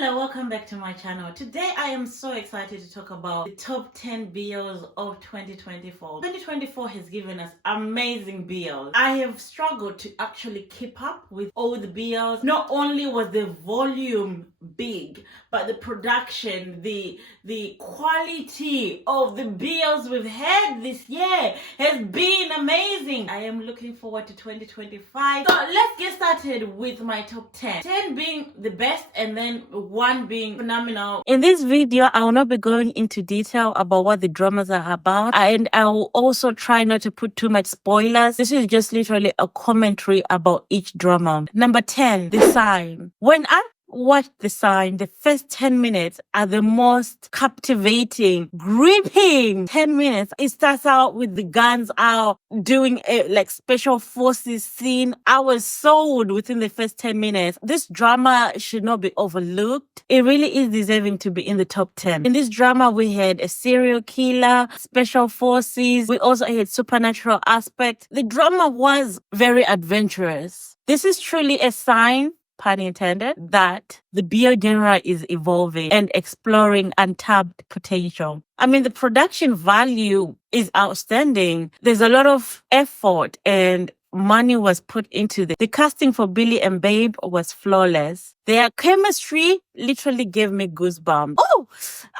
Hello, welcome back to my channel. Today I am so excited to talk about the top 10 BLs of 2024. 2024 has given us amazing BLs. I have struggled to actually keep up with all the BLs. Not only was the volume big, but the production, the quality of the BLs we've had this year has been amazing. I am looking forward to 2025. So let's get started with my top 10. 10 being the best and then 1 being phenomenal. In this video, I will not be going into detail about what the dramas are about, and I will also try not to put too much spoilers. This is just literally a commentary about each drama. Number 10, The Sign. When I watch The Sign, the first 10 minutes are the most captivating, gripping 10 minutes. It starts out with the guns out doing a special forces scene. I was sold within the first 10 minutes. This drama should not be overlooked. It really is deserving to be in the top 10. In this drama, we had a serial killer, special forces. We also had supernatural aspect. The drama was very adventurous. This is truly a sign, pun intended, that the BL genre is evolving and exploring untapped potential. I mean, the production value is outstanding. There's a lot of effort and money was put into this. The casting for Billy and Babe was flawless. Their chemistry literally gave me goosebumps. Oh,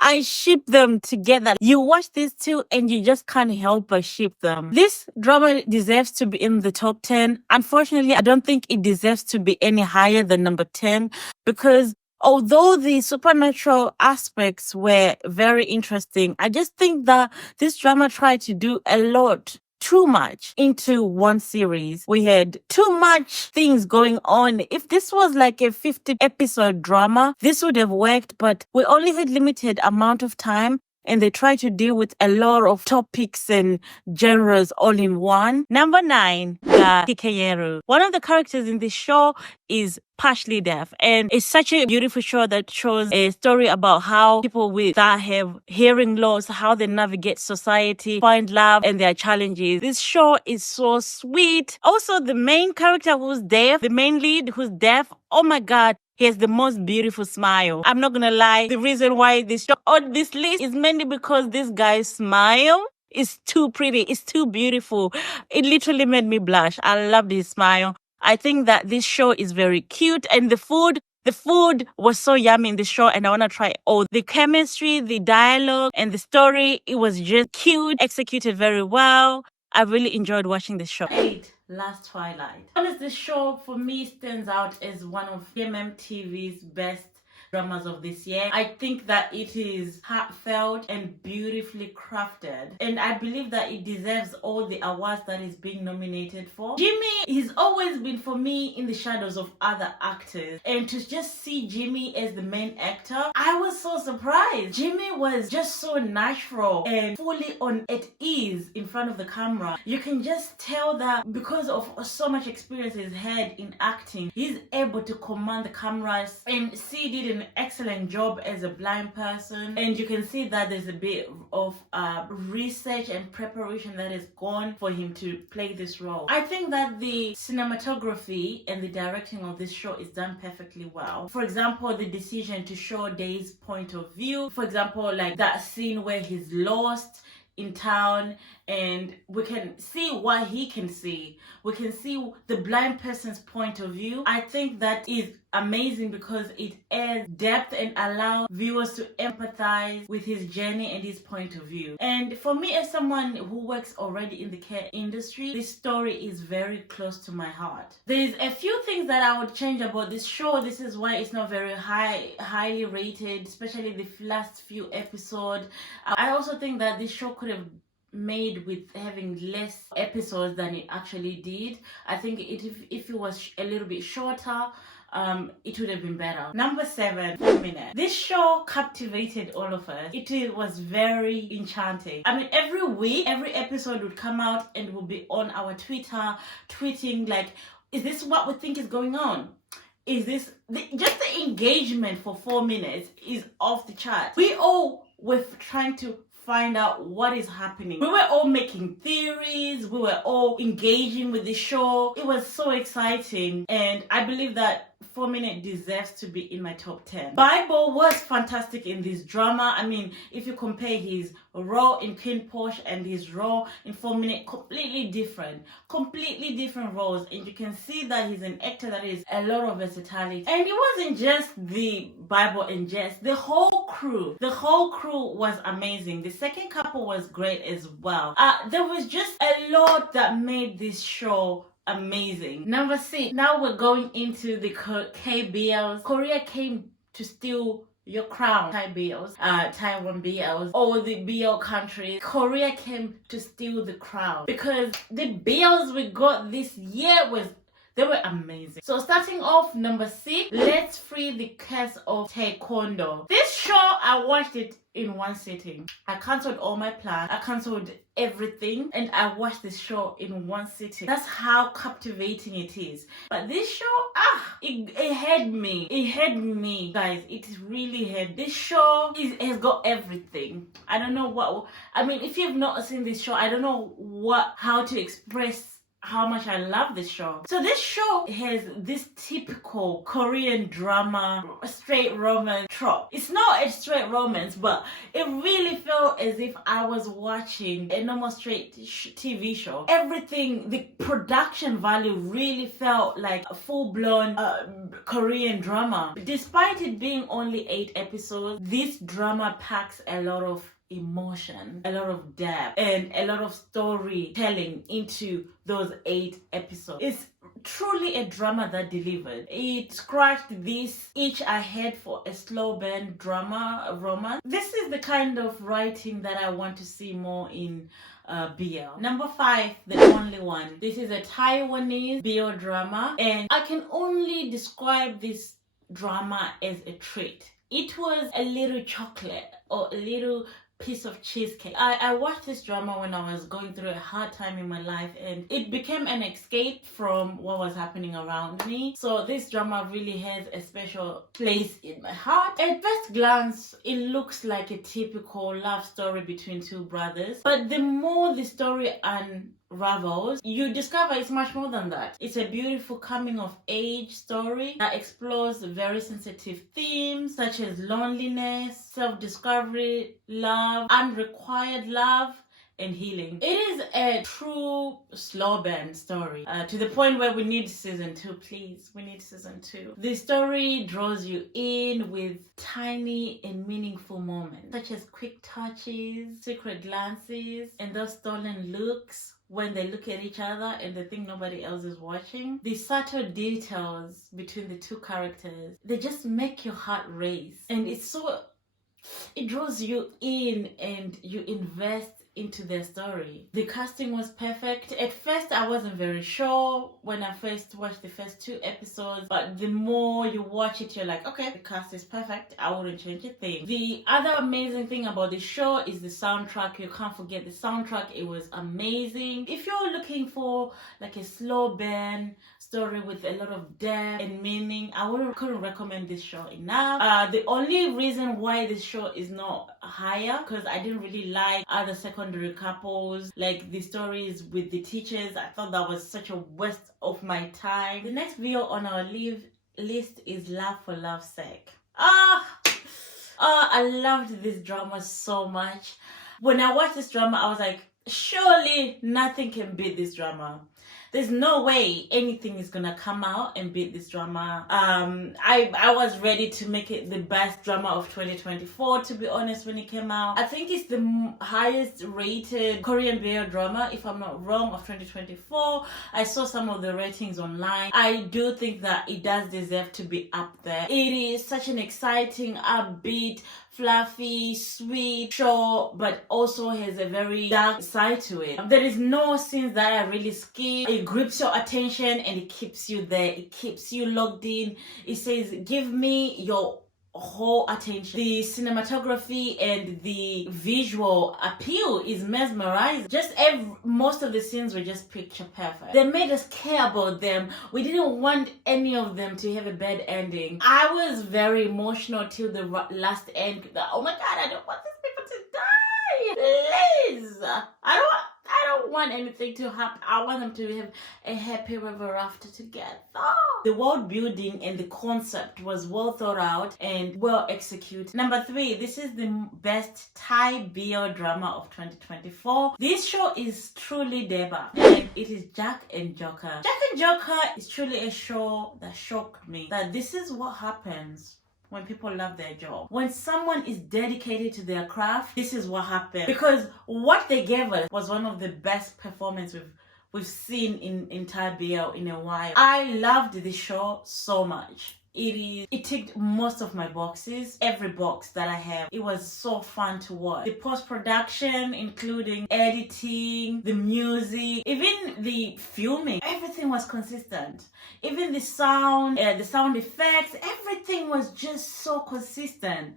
I ship them together. You watch these two and you just can't help but ship them. This drama deserves to be in the top 10. Unfortunately, I don't think it deserves to be any higher than number 10 because although the supernatural aspects were very interesting, I just think that this drama tried to do a lot too much into one series. We had too much things going on. If this was like a 50 episode drama, this would have worked, but we only had limited amount of time and they try to deal with a lot of topics and genres all in one. Number 9, Kikeyeru. One of the characters in this show is partially deaf, and it's such a beautiful show that shows a story about how people that have hearing loss, how they navigate society, find love, and their challenges. This show is so sweet. Also, the main character who's deaf, the main lead who's deaf, oh my god, he has the most beautiful smile. I'm not gonna lie, the reason why this show on this list is mainly because this guy's smile is too pretty. It's too beautiful. It literally made me blush. I love his smile. I think that this show is very cute, and the food was so yummy in the show, and I want to try all. The chemistry, the dialogue, and the story, it was just cute, executed very well. I really enjoyed watching this show. 8, Last Twilight. Honestly, this show for me stands out as one of TV's best dramas of this year. I think that it is heartfelt and beautifully crafted, and I believe that it deserves all the awards that it's being nominated for. Jimmy has always been for me in the shadows of other actors, and to just see Jimmy as the main actor, I was so surprised. Jimmy was just so natural and fully at ease in front of the camera. You can just tell that because of so much experience he's had in acting, he's able to command the cameras, and see did an excellent job as a blind person, and you can see that there's a bit of research and preparation that has gone for him to play this role. I think that the cinematography and the directing of this show is done perfectly well. For example, the decision to show Day's point of view, for example, like that scene where he's lost in town and we can see what he can see. We can see the blind person's point of view. I think that is amazing because it adds depth and allows viewers to empathize with his journey and his point of view. And for me, as someone who works already in the care industry, this story is very close to my heart. There's a few things that I would change about this show. This is why it's not very highly rated, especially the last few episodes. I also think that this show could have made with having less episodes than it actually did. I think if it was a little bit shorter, it would have been better. Number 7, 4 minutes. This show captivated all of us. It was very enchanting. I mean, every week, every episode would come out and would be on our Twitter, tweeting like, is this what we think is going on? Is this just the engagement for 4 minutes is off the chart. We all were trying to find out what is happening. We were all making theories, we were all engaging with the show. It was so exciting, and I believe that 4 Minute deserves to be in my top 10. Bible was fantastic in this drama. I mean, if you compare his role in King Porsche and his role in 4 Minute, completely different roles, and you can see that he's an actor that is a lot of versatility. And it wasn't just the Bible and Jess, the whole crew was amazing. The second couple was great as well. There was just a lot that made this show amazing. Number 6, now we're going into the KBLs. Korea came to steal your crown. Taiwan BLs, all the BL countries. Korea came to steal the crown because the BLs we got this year they were amazing. So starting off, number 6, Let's Free the Curse of Taekwondo. This show, I watched it in one sitting. I cancelled all my plans. I cancelled everything and I watched this show in one sitting. That's how captivating it is. But this show, it had me. It had me, guys. It really had. This show has got everything. I don't know what, I mean, if you've not seen this show, I don't know how to express how much I love this show. So this show has this typical Korean drama, straight romance trope. It's not a straight romance, but it really felt as if I was watching a normal straight TV show. Everything, the production value really felt like a full-blown Korean drama. Despite it being only 8 episodes, this drama packs a lot of emotion, a lot of depth, and a lot of storytelling into those 8 episodes. It's truly a drama that delivered. It scratched this itch I had for a slow burn drama, romance. This is the kind of writing that I want to see more in BL. Number 5, The Only One. This is a Taiwanese BL drama, and I can only describe this drama as a treat. It was a little chocolate or a little piece of cheesecake. I watched this drama when I was going through a hard time in my life, and it became an escape from what was happening around me. So this drama really has a special place in my heart. At first glance, it looks like a typical love story between 2 brothers, but the more the story unravels, you discover it's much more than that. It's a beautiful coming of age story that explores very sensitive themes such as loneliness, self-discovery, love, unrequited love, and healing. It is a true slow burn story, to the point where we need season 2, please. We need season 2. The story draws you in with tiny and meaningful moments, such as quick touches, secret glances, and those stolen looks when they look at each other and they think nobody else is watching. The subtle details between the 2 characters, they just make your heart race. And it draws you in and you invest into their story. The casting was perfect. At first I wasn't very sure when I first watched the first 2 episodes, but the more you watch it, you're like, okay, the cast is perfect. I wouldn't change a thing. The other amazing thing about the show is the soundtrack. You can't forget the soundtrack. It was amazing. If you're looking for like a slow burn story with a lot of depth and meaning, I couldn't recommend this show enough. The only reason why this show is not higher, because I didn't really like other secondary couples, like the stories with the teachers. I thought that was such a waste of my time. The next video on our list is Love for Love's Sake. I loved this drama so much. When I watched this drama, I was like, surely nothing can beat this drama. There's no way anything is gonna come out and beat this drama. I was ready to make it the best drama of 2024, to be honest, when it came out. I think it's the highest rated Korean BL drama, if I'm not wrong, of 2024. I saw some of the ratings online. I do think that it does deserve to be up there. It is such an exciting, upbeat, fluffy, sweet show, but also has a very dark side to it. There is no scenes that are really skip. It grips your attention and it keeps you there. It keeps you locked in. It says, give me your whole attention. The cinematography and the visual appeal is mesmerizing. Most of the scenes were just picture perfect. They made us care about them. We didn't want any of them to have a bad ending. I was very emotional till the last end. Oh my god, I don't want these people to die. Please. I don't don't want anything to happen. I want them to have a happy ever after together. The world building and the concept was well thought out and well executed. Number 3, this is the best Thai BL drama of 2024. This show is truly Deba, and it is Jack and Joker. Jack and Joker is truly a show that shocked me. That this is what happens when people love their job. When someone is dedicated to their craft, this is what happens. Because what they gave us was one of the best performances we've seen in Thai BL in a while. I loved this show so much. It ticked most of my boxes, every box that I have. It was so fun to watch. The post-production, including editing, the music, even the filming, everything was consistent. Even the sound effects, everything was just so consistent.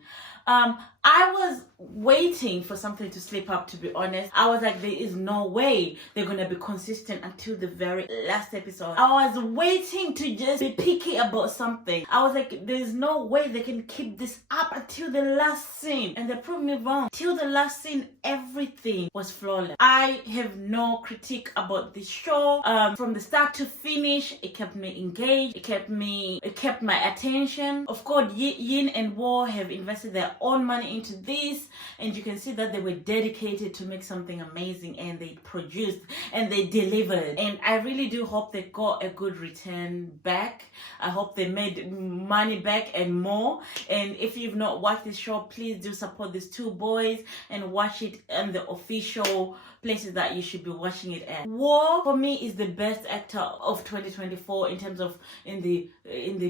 I was waiting for something to slip up, to be honest. I was like, there is no way they're gonna be consistent until the very last episode. I was waiting to just be picky about something. I was like, there's no way they can keep this up until the last scene. And they proved me wrong. Till the last scene, everything was flawless. I have no critique about this show. From the start to finish, it kept me engaged. It kept my attention. Of course, Yin and Wo have invested their own money into this, and you can see that they were dedicated to make something amazing, and they produced and they delivered. And I really do hope they got a good return back. I hope they made money back and more. And if you've not watched this show, please do support these two boys and watch it on the official places that you should be watching it at. Wo, for me, is the best actor of 2024 in terms of in the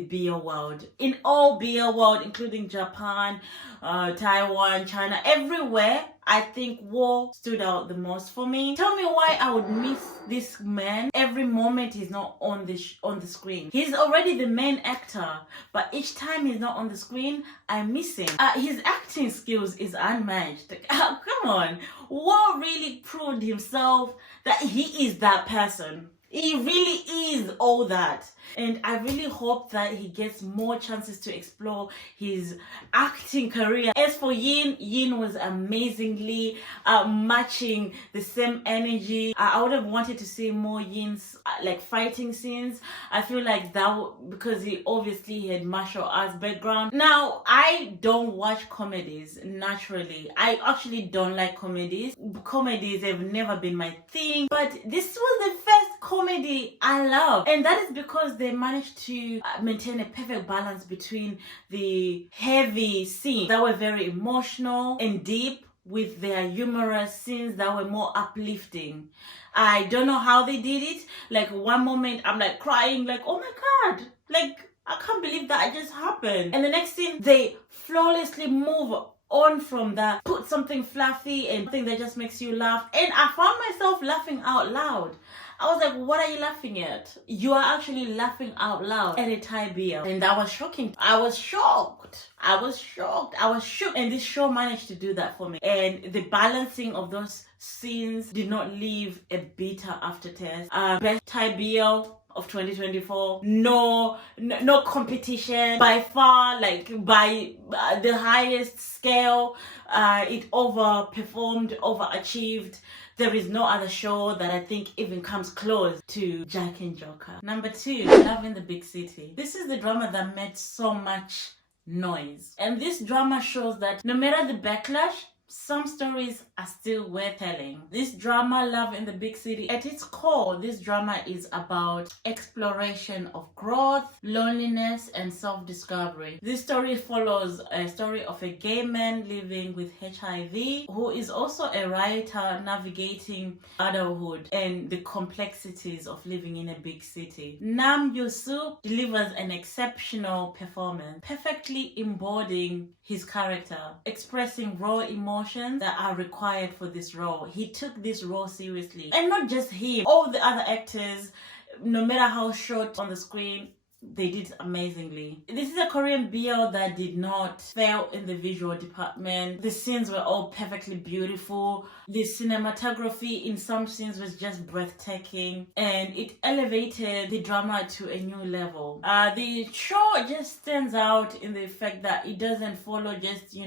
BL world. In all BL world, including Japan, Taiwan, China, everywhere, I think Wo stood out the most for me. Tell me why I would miss this man every moment he's not on the screen. He's already the main actor, but each time he's not on the screen, I miss him. His acting skills is unmatched. Come on, Wo really proved himself that he is that person. He really is all that. And I really hope that he gets more chances to explore his acting career. As for Yin was amazingly matching the same energy. I would have wanted to see more Yin's like fighting scenes. I feel like because he obviously had martial arts background. Now, I don't watch comedies naturally. I actually don't like comedies. Comedies have never been my thing. But this was the first comedy I love. And that is because they managed to maintain a perfect balance between the heavy scenes that were very emotional and deep with their humorous scenes that were more uplifting. I don't know how they did it. Like one moment I'm like crying, like, oh my God, like I can't believe that just happened. And the next scene, they flawlessly move on from that, put something fluffy and something that just makes you laugh. And I found myself laughing out loud. I was like, what are you laughing at? You are actually laughing out loud at a Thai BL. And that was shocking. I was shocked. I was shook. And this show managed to do that for me. And the balancing of those scenes did not leave a bitter aftertaste. Best Thai BL of 2024. No competition. By far, like by the highest scale, it overperformed, overachieved. There is no other show that I think even comes close to Jack and Joker. Number 2, Love in the Big City. This is the drama that made so much noise. And this drama shows that no matter the backlash, some stories are still worth telling. This drama, Love in the Big City, at its core, this drama is about exploration of growth, loneliness, and self-discovery. This story follows a story of a gay man living with HIV who is also a writer navigating adulthood and the complexities of living in a big city. Nam Yoo-suk delivers an exceptional performance, perfectly embodying his character, expressing raw emotions that are required for this role. He took this role seriously. And not just him, all the other actors, no matter how short on the screen, they did amazingly. This is a Korean BL that did not fail in the visual department. The scenes were all perfectly beautiful. The cinematography in some scenes was just breathtaking, and it elevated the drama to a new level. The show just stands out in the fact that it doesn't follow just,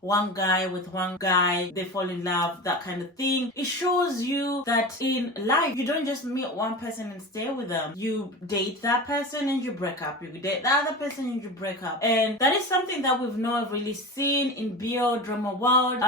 one guy with one guy, they fall in love, that kind of thing. It shows you that in life, you don't just meet one person and stay with them. You date that person and you break up. You date the other person and you break up. And that is something that we've not really seen in BL drama world.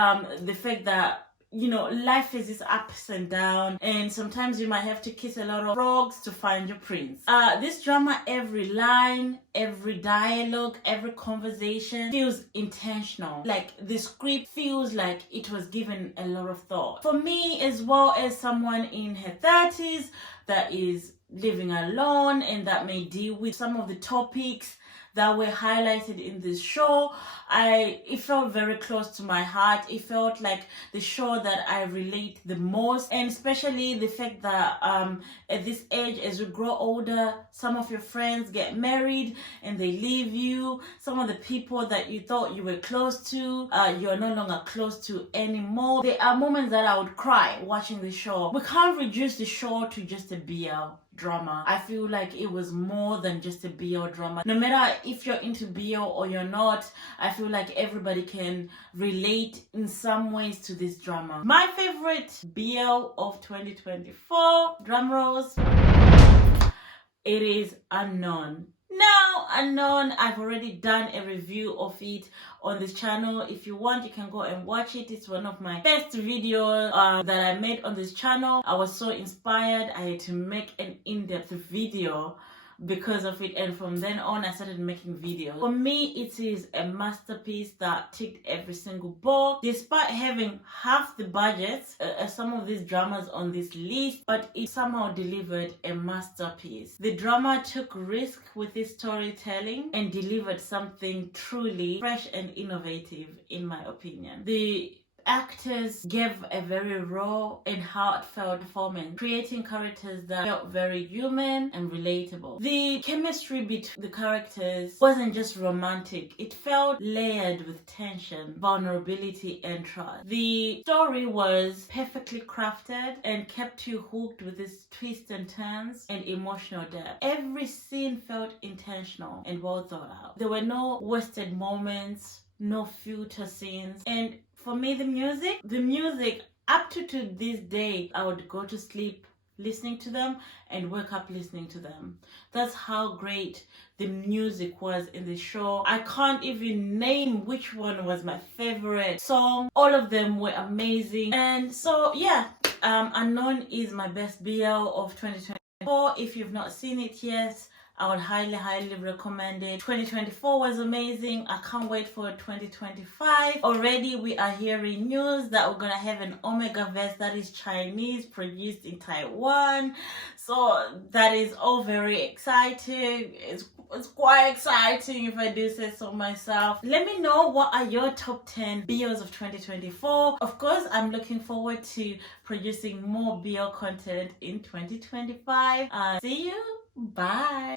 The fact that life is this ups and downs, and sometimes you might have to kiss a lot of frogs to find your prince. This drama, every line, every dialogue, every conversation feels intentional. Like the script feels like it was given a lot of thought. For me, as well as someone in her 30s that is living alone and that may deal with some of the topics that were highlighted in this show, it felt very close to my heart. It felt like the show that I relate the most, and especially the fact that at this age, as you grow older, some of your friends get married and they leave you. Some of the people that you thought you were close to, you're no longer close to anymore. There are moments that I would cry watching the show. We can't reduce the show to just a BL drama. I feel like it was more than just a BL drama. No matter if you're into BL or you're not, I feel like everybody can relate in some ways to this drama. My favorite BL of 2024, drum rolls, it is Unknown. Now, Unknown, I've already done a review of it on this channel. If you want, you can go and watch it. It's one of my first videos that I made on this channel. I was so inspired. I had to make an in-depth video because of it, and from then on I started making videos. For me, it is a masterpiece that ticked every single box, despite having half the budget as some of these dramas on this list, but it somehow delivered a masterpiece. The drama took risk with its storytelling and delivered something truly fresh and innovative, in my opinion. The actors gave a very raw and heartfelt performance, creating characters that felt very human and relatable. The chemistry between the characters wasn't just romantic, it felt layered with tension, vulnerability, and trust. The story was perfectly crafted and kept you hooked with its twists and turns and emotional depth. Every scene felt intentional and well thought out. There were no wasted moments, no filter scenes, and for me, the music up to this day, I would go to sleep listening to them and wake up listening to them. That's how great the music was in the show. I can't even name which one was my favorite song. All of them were amazing. And so yeah, Unknown is my best BL of 2024. If you've not seen it yet, I would highly recommend it. 2024 was amazing. I can't wait for 2025. Already we are hearing news that we're gonna have an Omega verse that is Chinese, produced in Taiwan. So that is all very exciting. It's quite exciting if I do say so myself. Let me know what are your top 10 BLs of 2024. Of course, I'm looking forward to producing more BL content in 2025. See you. Bye.